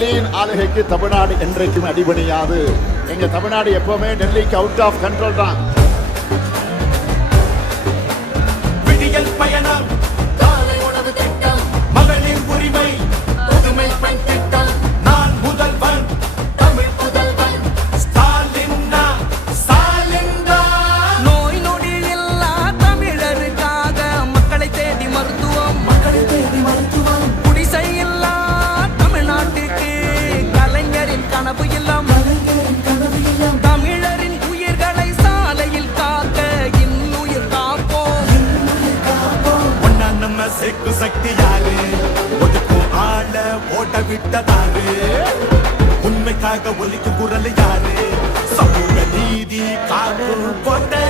டெல்லியின் ஆளுகைக்கு தமிழ்நாடு என்றைக்கும் அடிபணியாது. எங்க தமிழ்நாடு எப்பவுமே டெல்லிக்கு அவுட் ஆஃப் கண்ட்ரோல் தான். நம்ம சக்தி யாரு? ஒதுக்கும் ஆள ஓட்ட விட்டதாரு. உண்மைக்காக ஒலிக்கும் குரல் யாரு? சமூக நீதி காக்கும் கொண்ட